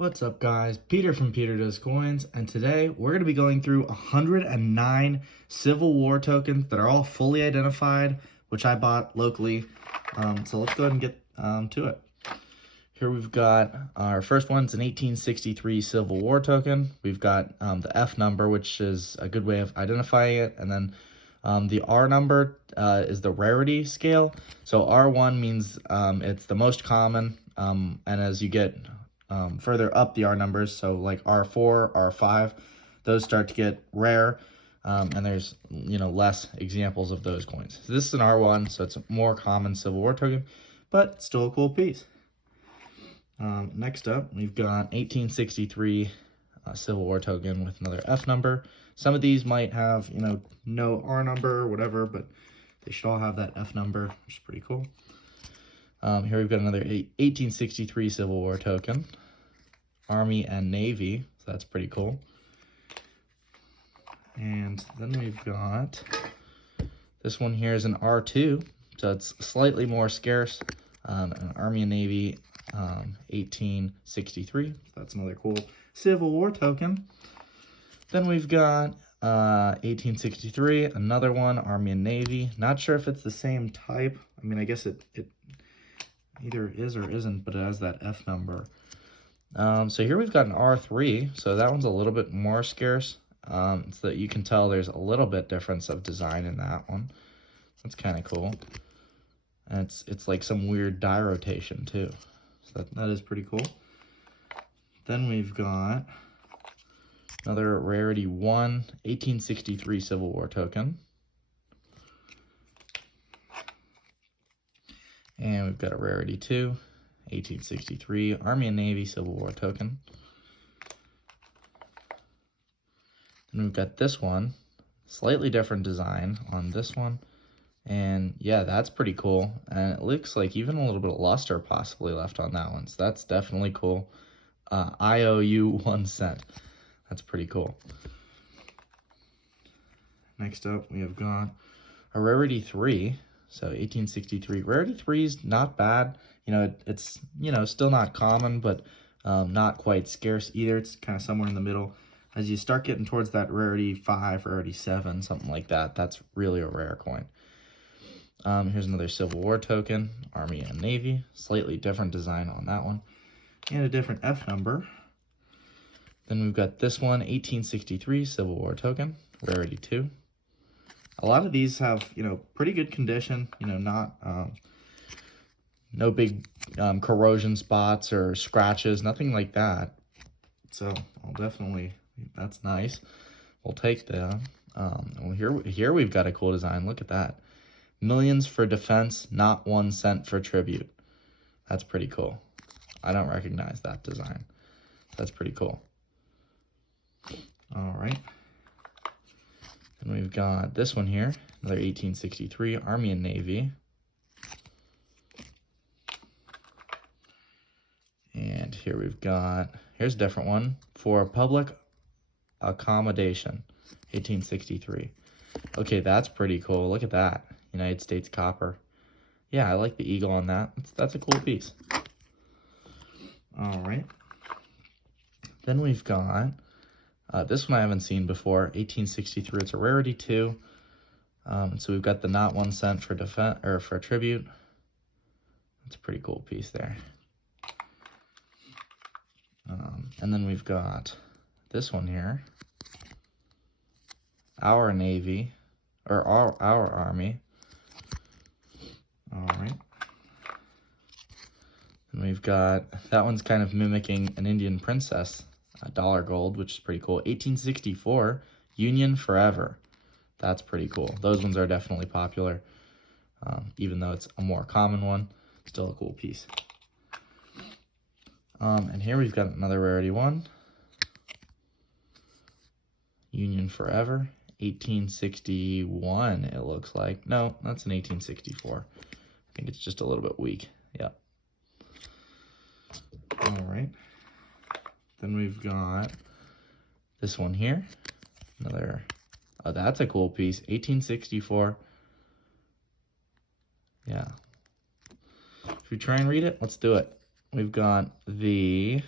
What's up, guys? Peter from Peter Does Coins, and today we're going to be going through 109 Civil War tokens that are all fully identified, which I bought locally. So let's go ahead and get to it. Here we've got our first one's an 1863 Civil War token. We've got the F number, which is a good way of identifying it, and then the R number is the rarity scale. So R1 means it's the most common, and as you get further up the R numbers, so like R4, R5, those start to get rare, and there's less examples of those coins. So this is an R1, so it's a more common Civil War token, but still a cool piece. Next up, we've got 1863 Civil War token with another F number. Some of these might have, no R number or whatever, but they should all have that F number, which is pretty cool. Here we've got another 1863 Civil War token, Army and Navy, so that's pretty cool. And then we've got, this one here is an R2, so it's slightly more scarce, an Army and Navy 1863, that's another cool Civil War token. Then we've got 1863, another one, Army and Navy. Not sure if it's the same type. I mean, I guess it either is or isn't, but it has that F number. So here we've got an R3, so that one's a little bit more scarce. So that you can tell there's a little bit difference of design in that one. That's kind of cool. And it's like some weird die rotation too. So that is pretty cool. Then we've got another Rarity 1, 1863 Civil War token. And we've got a Rarity 2, 1863 Army and Navy Civil War token. And we've got this one, slightly different design on this one. And yeah, that's pretty cool. And it looks like even a little bit of luster possibly left on that one. So that's definitely cool. IOU 1 cent. That's pretty cool. Next up, we have got a Rarity 3. So 1863. Rarity 3 is not bad. It's, still not common, but not quite scarce either. It's kind of somewhere in the middle. As you start getting towards that Rarity 5, Rarity 7, something like that, that's really a rare coin. Here's another Civil War token, Army and Navy. Slightly different design on that one. And a different F number. Then we've got this one, 1863 Civil War token, Rarity 2. A lot of these have, pretty good condition, not, no big corrosion spots or scratches, nothing like that. So I'll definitely, that's nice. We'll take that. Well, here we've got a cool design. Look at that. Millions for defense, not 1 cent for tribute. That's pretty cool. I don't recognize that design. That's pretty cool. All right. And we've got this one here, another 1863 Army and Navy. And here we've got, here's a different one, for public accommodation, 1863. Okay, that's pretty cool. Look at that, United States copper. Yeah, I like the eagle on that. That's a cool piece. All right. Then we've got, this one I haven't seen before, 1863. It's a Rarity 2. So we've got the not 1 cent for defense or for tribute. That's a pretty cool piece there. And then we've got this one here, our Navy, or our Army. All right. And we've got, that one's kind of mimicking an Indian princess, dollar gold, which is pretty cool. 1864, Union Forever. That's pretty cool. Those ones are definitely popular. Even though it's a more common one, still a cool piece. And here we've got another Rarity 1. Union Forever, 1861, it looks like. No, that's an 1864. I think it's just a little bit weak. Yep. All right. Then we've got this one here. Another, oh, that's a cool piece. 1864. Yeah. Should we try and read it? Let's do it. We've got the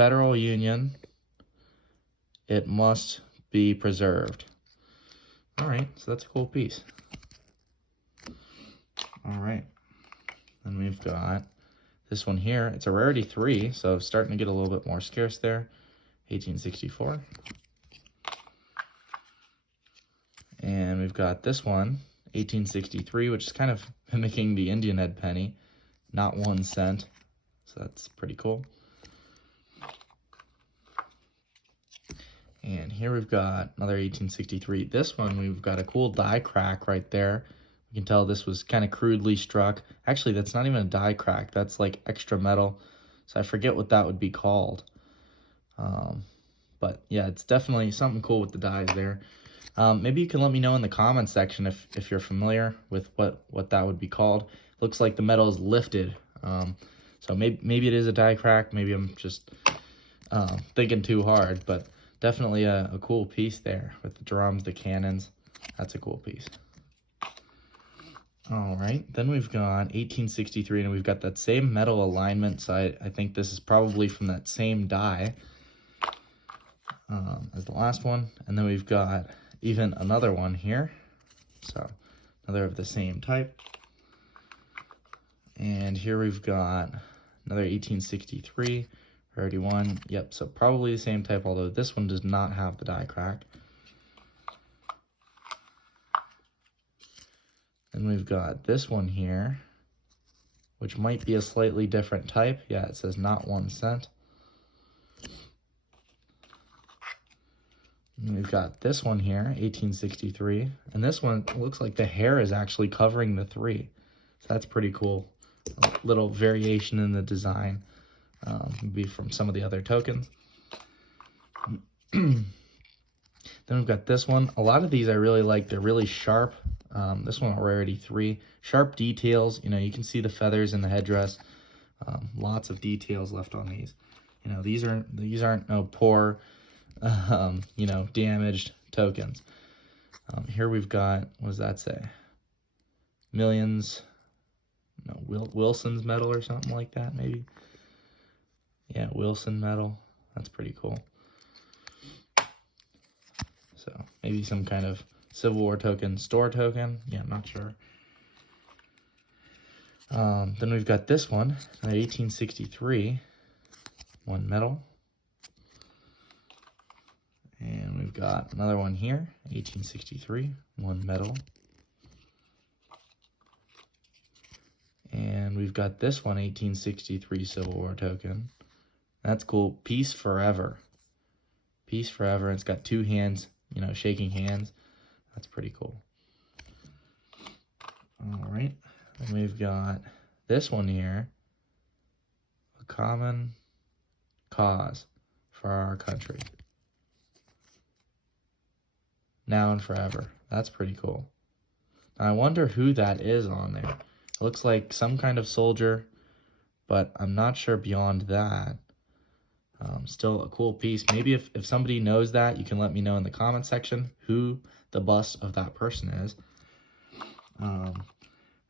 Federal Union, it must be preserved. All right, so that's a cool piece. All right, then we've got this one here. It's a rarity 3, so starting to get a little bit more scarce there. 1864. And we've got this one, 1863, which is kind of mimicking the Indian head penny, not 1 cent. So that's pretty cool. And here we've got another 1863. This one, we've got a cool die crack right there. You can tell this was kind of crudely struck. Actually, that's not even a die crack. That's like extra metal. So I forget what that would be called. But yeah, it's definitely something cool with the dies there. Maybe you can let me know in the comments section if you're familiar with what that would be called. Looks like the metal is lifted. So maybe it is a die crack. Maybe I'm just thinking too hard, but definitely a cool piece there with the drums, the cannons. That's a cool piece. All right, then we've got 1863, and we've got that same metal alignment. So I think this is probably from that same die as the last one. And then we've got even another one here. So another of the same type. And here we've got another 1863, rarity 1. Yep, so probably the same type, although this one does not have the die crack. And we've got this one here, which might be a slightly different type. Yeah, it says not 1 cent. And we've got this one here, 1863. And this one looks like the hair is actually covering the 3. So that's pretty cool. A little variation in the design. Maybe from some of the other tokens. Then we've got this one. A lot of these I really like. They're really sharp. This one, a rarity 3. Sharp details. You know, you can see the feathers in the headdress. Lots of details left on these. You know, these aren't no poor, you know, damaged tokens. Here we've got, what does that say? Millions. No, Wilson's medal or something like that, maybe. Yeah, Wilson medal. That's pretty cool. So maybe some kind of Civil War token, store token. Yeah, I'm not sure. Then we've got this one, 1863, 1 medal. And we've got another one here, 1863, 1 medal. And we've got this one, 1863 Civil War token. That's cool. Peace Forever. Peace Forever. It's got 2 hands, you know, shaking hands. That's pretty cool. All right. And we've got this one here. A common cause for our country. Now and forever. That's pretty cool. Now, I wonder who that is on there. It looks like some kind of soldier, but I'm not sure beyond that. Still a cool piece. Maybe if somebody knows that, you can let me know in the comment section who the bust of that person is. And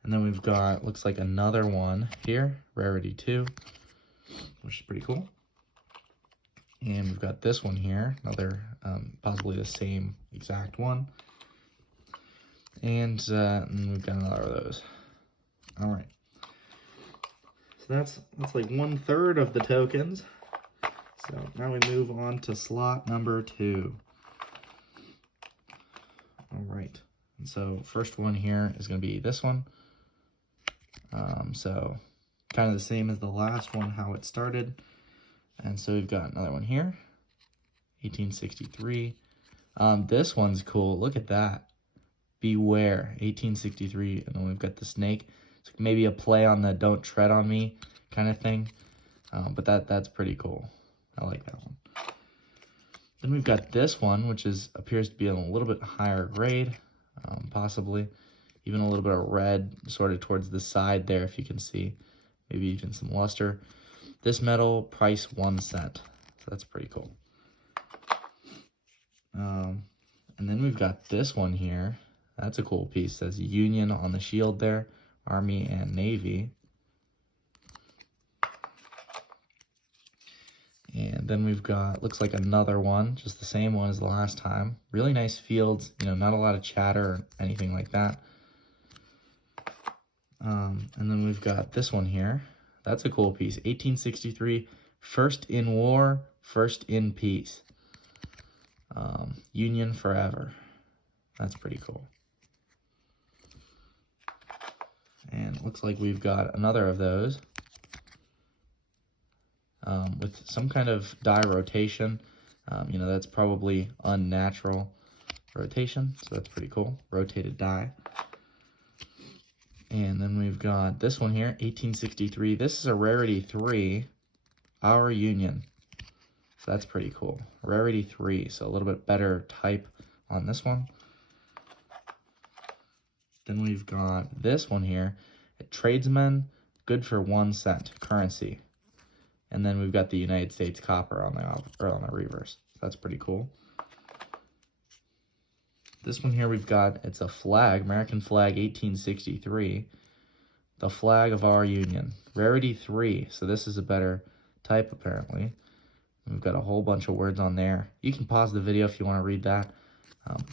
then we've got, looks like another one here, rarity 2, which is pretty cool. And we've got this one here, another, possibly the same exact one. And we've got another of those. All right. So that's like 1/3 of the tokens. So now we move on to slot number 2. All right. And so first one here is going to be this one. So kind of the same as the last one, how it started. And so we've got another one here, 1863. This one's cool. Look at that. Beware, 1863. And then we've got the snake. It's maybe a play on the don't tread on me kind of thing. But that's pretty cool. I like that one. Then we've got this one, which appears to be a little bit higher grade, possibly. Even a little bit of red sort of towards the side there, if you can see. Maybe even some luster. This metal, price 1 cent. So that's pretty cool. And then we've got this one here. That's a cool piece. It says Union on the shield there. Army and Navy. And And then we've got, looks like another one, just the same one as the last time. Really nice fields, you know, not a lot of chatter or anything like that. And then we've got this one here. That's a cool piece. 1863, first in war, first in peace. Union forever. That's pretty cool. And it looks like we've got another of those with some kind of die rotation. You know, that's probably unnatural rotation, so that's pretty cool. Rotated die. And then we've got this one here, 1863. This is a Rarity 3, Our Union. So that's pretty cool. Rarity 3, so a little bit better type on this one. Then we've got this one here, Tradesman, good for 1 cent, currency. And then we've got the United States copper on the reverse. So that's pretty cool. This one here we've got, it's a flag, American flag 1863, the flag of our union. Rarity 3, so this is a better type apparently. We've got a whole bunch of words on there. You can pause the video if you want to read that.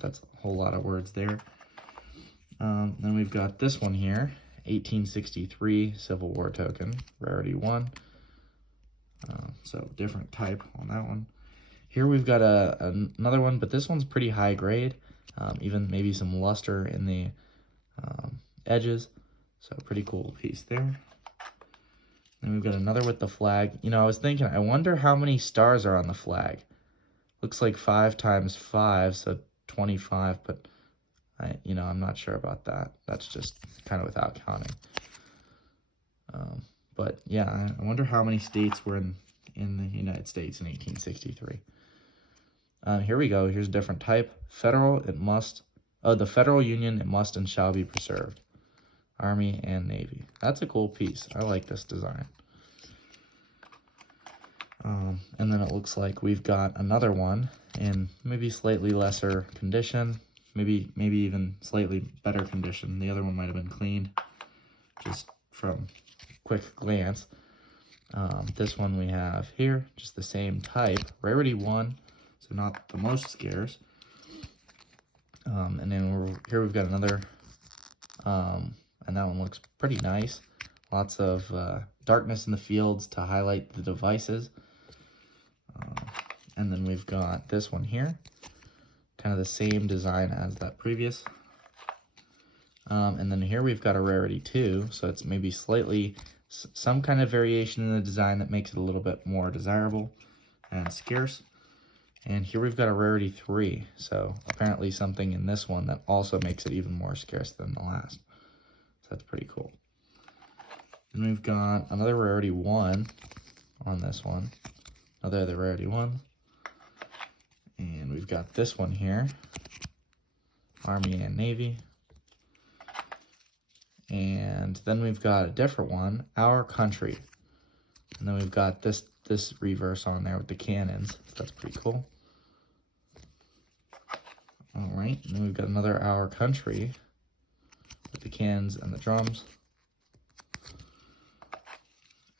That's a whole lot of words there. Then we've got this one here, 1863 Civil War token, Rarity 1. So different type on that one. Here we've got another one, but this one's pretty high grade. Even maybe some luster in the edges. So pretty cool piece there. Then we've got another with the flag. You know, I was thinking, I wonder how many stars are on the flag. Looks like 5 times 5, so 25, but I'm not sure about that. That's just kind of without counting. But yeah, I wonder how many states were in the United States in 1863. Here we go. Here's a different type. Federal, the Federal Union, it must and shall be preserved. Army and Navy. That's a cool piece. I like this design. And then it looks like we've got another one in maybe slightly lesser condition, maybe even slightly better condition. The other one might have been cleaned just from quick glance. This one we have here, just the same type, Rarity 1, so not the most scarce. And then here we've got another, and that one looks pretty nice. Lots of darkness in the fields to highlight the devices. And then we've got this one here, kind of the same design as that previous. And then here we've got a Rarity 2, so it's maybe slightly some kind of variation in the design that makes it a little bit more desirable and scarce. And here we've got a Rarity 3, so apparently something in this one that also makes it even more scarce than the last. So that's pretty cool. Then we've got another Rarity 1 on this one, another of the Rarity 1s. And we've got this one here, Army and Navy. And then we've got a different one, Our Country. And then we've got this reverse on there with the cannons. So that's pretty cool. All right, and then we've got another Our Country with the cannons and the drums.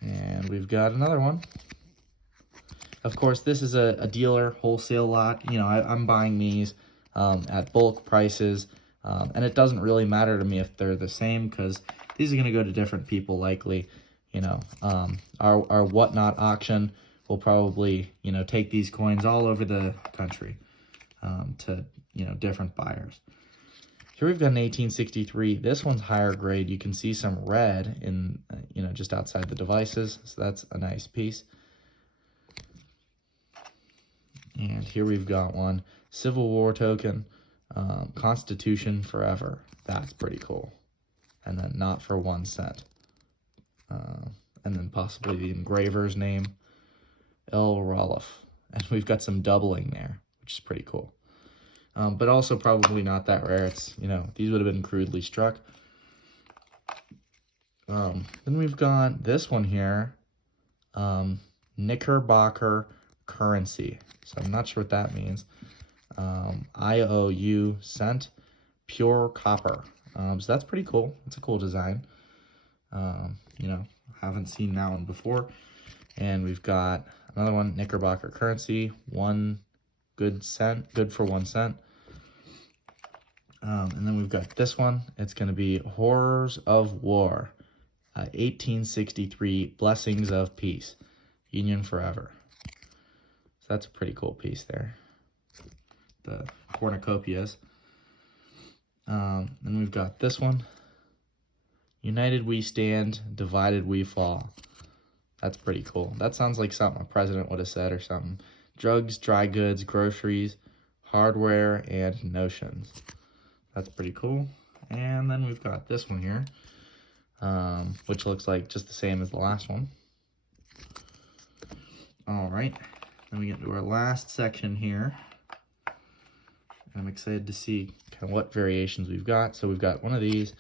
And we've got another one. Of course, this is a dealer wholesale lot. You know, I'm buying these at bulk prices. And it doesn't really matter to me if they're the same, because these are going to go to different people likely. You know, our Whatnot auction will probably, take these coins all over the country to, different buyers. Here we've got an 1863. This one's higher grade. You can see some red in, just outside the devices. So that's a nice piece. And here we've got one, Civil War token. Constitution forever. That's pretty cool. And then not for 1 cent. And then possibly the engraver's name, El Roloff. And we've got some doubling there, which is pretty cool. But also probably not that rare. It's, these would have been crudely struck. Then we've got this one here, Knickerbocker currency. So I'm not sure what that means. IOU cent, pure copper. So that's pretty cool. It's a cool design. Haven't seen that one before. And we've got Another one, Knickerbocker currency, 1 good for 1 cent. And then we've got this one. It's going to be Horrors of War, 1863, Blessings of Peace, Union Forever. So that's a pretty cool piece there. The cornucopias. Then we've got this one. United we stand, divided we fall. That's pretty cool. That sounds like something a president would have said or something. Drugs, dry goods, groceries, hardware, and notions. That's pretty cool. And then we've got this one here, which looks like just the same as the last one. All right, then we get to our last section here. I'm excited to see kind of what variations we've got. So we've got one of these,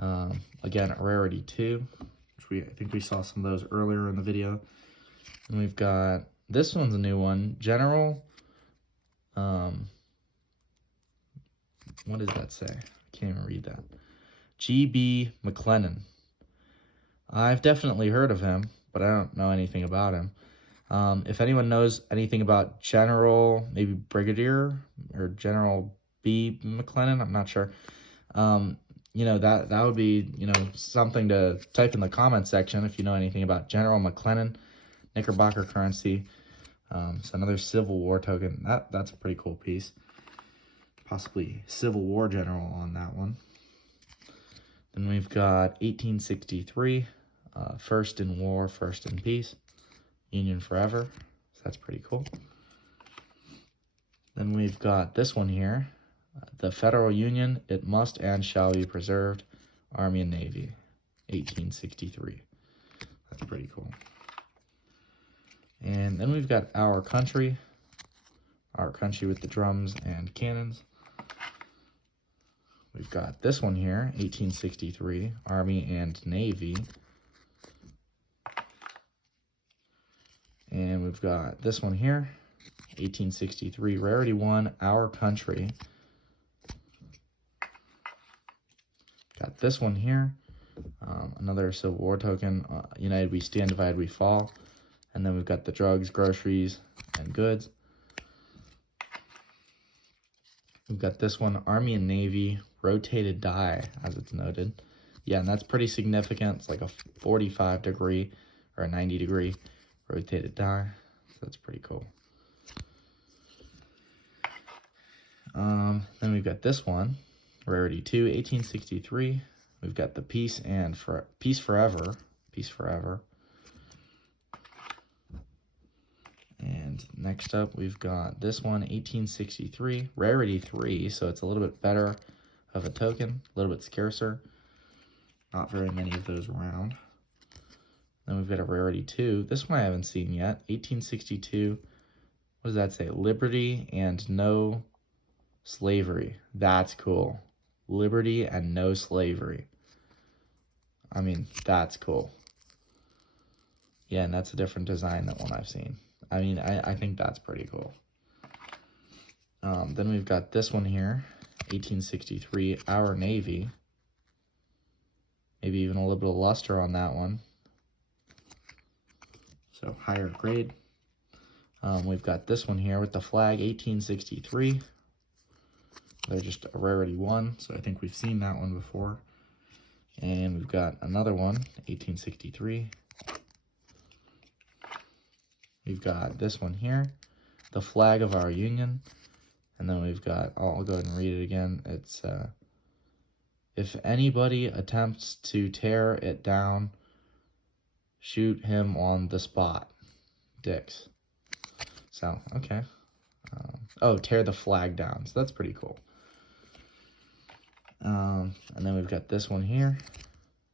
again, a rarity 2, which I think we saw some of those earlier in the video. And we've got, this one's a new one, General, what does that say? I can't even read that. G.B. McClellan. I've definitely heard of him, but I don't know anything about him. If anyone knows anything about General, maybe Brigadier or General B. McClellan, I'm not sure. You know, that would be, you know, something to type in the comment section if you know anything about General McClellan, Knickerbocker currency. So another Civil War token. That's a pretty cool piece. Possibly Civil War general on that one. Then we've got 1863, first in war, first in peace, Union Forever. So that's pretty cool. Then we've got this one here, the Federal Union, it must and shall be preserved, Army and Navy, 1863. That's pretty cool. And then we've got Our Country with the drums and cannons. We've got this one here, 1863, Army and Navy. And we've got this one here, 1863, rarity 1, Our Country. Got this one here, another Civil War token, United we stand, divided we fall. And then we've got the drugs, groceries, and goods. We've got this one, Army and Navy, rotated die, as it's noted. Yeah, and that's pretty significant. It's like a 45 degree or a 90 degree rotated die. So that's pretty cool. Then we've got this one, rarity 2, 1863. We've got the Peace Forever. And next up, we've got this one, 1863, rarity 3, so it's a little bit better of a token, a little bit scarcer. Not very many of those around. Then we've got a rarity 2. This one I haven't seen yet, 1862. What does that say? Liberty and no slavery. That's cool. Liberty and no slavery. I mean, that's cool. Yeah, and that's a different design than one I've seen. I mean, I think that's pretty cool. Then we've got this one here, 1863, Our Navy. Maybe even a little bit of luster on that one. So higher grade. We've got this one here with the flag, 1863. They're just a rarity 1, so I think we've seen that one before. And we've got another one, 1863. We've got this one here, the flag of our union. And then we've got, I'll go ahead and read it again. It's, if anybody attempts to tear it down, shoot him on the spot. Dix. So, okay. Oh, tear the flag down. So that's pretty cool. And then we've got this one here,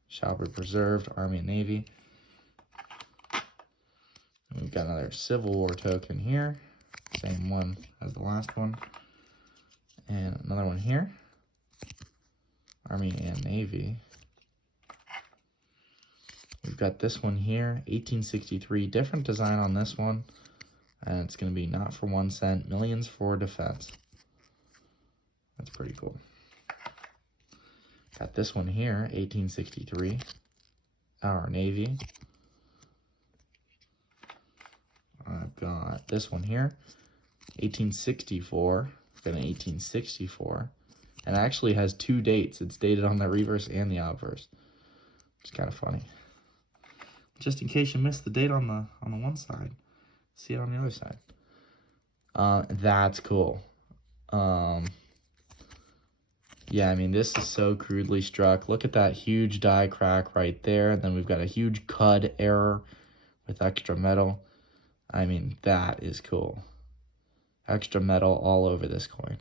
shall be preserved, Army and Navy. We've got another Civil War token here, same one as the last one. And another one here, Army and Navy. We've got this one here, 1863, different design on this one. And it's going to be not for 1 cent, millions for defense. That's pretty cool. Got this one here, 1863, Our Navy. got this one here, 1864. Got an 1864. And it actually has 2 dates. It's dated on the reverse and the obverse. It's kind of funny. Just in case you missed the date on the one side, see it on the other side. That's cool. Yeah, I mean, this is so crudely struck. Look at that huge die crack right there. And then we've got a huge cud error with extra metal. I mean, that is cool. Extra metal all over this coin.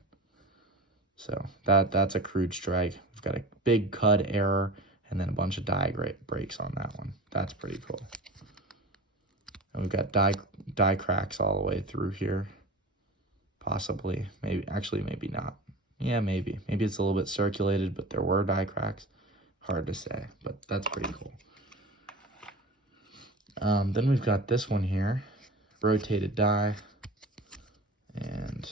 So that's a crude strike. We've got a big cud error and then a bunch of die breaks on that one. That's pretty cool. And we've got die cracks all the way through here. Possibly. Maybe not. Yeah, maybe. Maybe it's a little bit circulated, but there were die cracks. Hard to say, but that's pretty cool. Then we've got this one here. Rotated die. And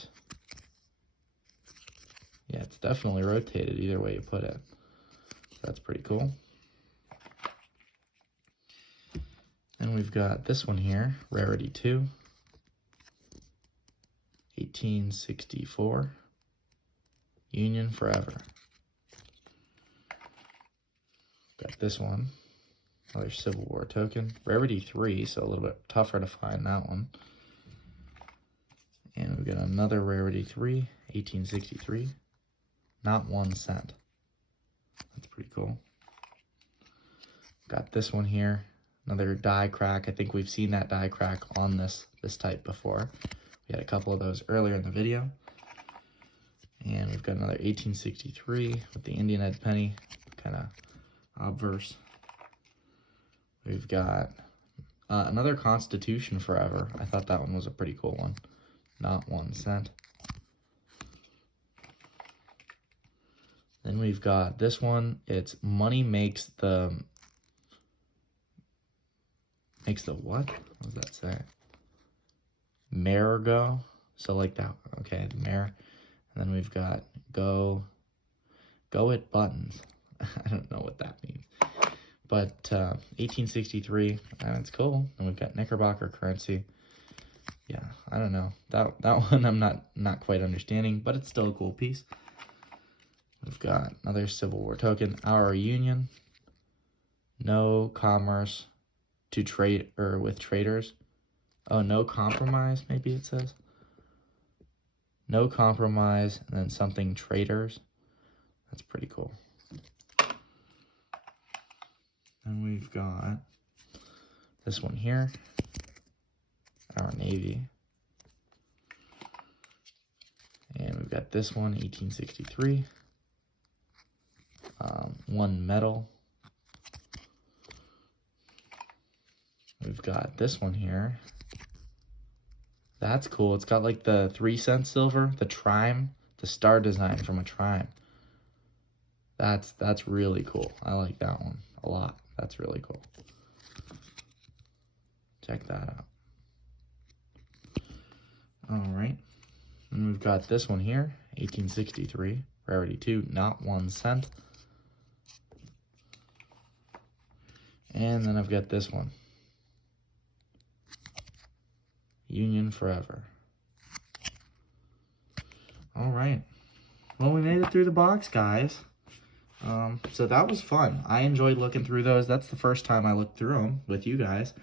yeah, it's definitely rotated either way you put it. That's pretty cool. And we've got this one here, Rarity 2, 1864, Union Forever. Got this one, another Civil War token, Rarity 3, so a little bit tougher to find that one. And we've got another Rarity 3, 1863, not 1 cent. That's pretty cool. Got this one here, another die crack. I think we've seen that die crack on this type before. We had a couple of those earlier in the video. And we've got another 1863 with the Indian Head penny, kind of obverse. We've got another Constitution Forever. I thought that one was a pretty cool one. Not 1 cent. Then we've got this one. It's Money Makes the what? What does that say? Mayor go. So like that. Okay, the mayor. And then we've got go it buttons. I don't know what that means. But 1863, and it's cool. And we've got Knickerbocker currency. Yeah, I don't know. That one I'm not quite understanding, but it's still a cool piece. We've got another Civil War token, Our Union. No commerce to trade or with traders. Oh, no compromise, maybe it says. No compromise, and then something traders. That's pretty cool. And we've got this one here, Our Navy. And we've got this one, 1863. 1 metal. We've got this one here. That's cool. It's got like the 3 cent silver, the trime, the star design from a trime. That's really cool. I like that one a lot. That's really cool. Check that out. All right. And we've got this one here, 1863, Rarity 2, not 1 cent. And then I've got this one, Union Forever. All right. Well, we made it through the box, guys. So that was fun. I enjoyed looking through those. That's the first time I looked through them with you guys.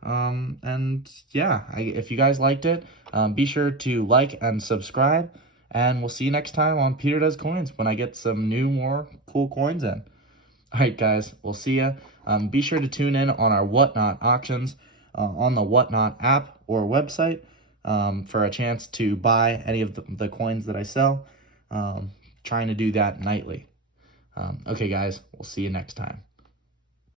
And yeah, if you guys liked it, be sure to like and subscribe. And we'll see you next time on Peter Does Coins when I get some new, more cool coins in. All right, guys, we'll see ya. Be sure to tune in on our Whatnot auctions on the Whatnot app or website for a chance to buy any of the coins that I sell. Trying to do that nightly. Okay, guys, we'll see you next time.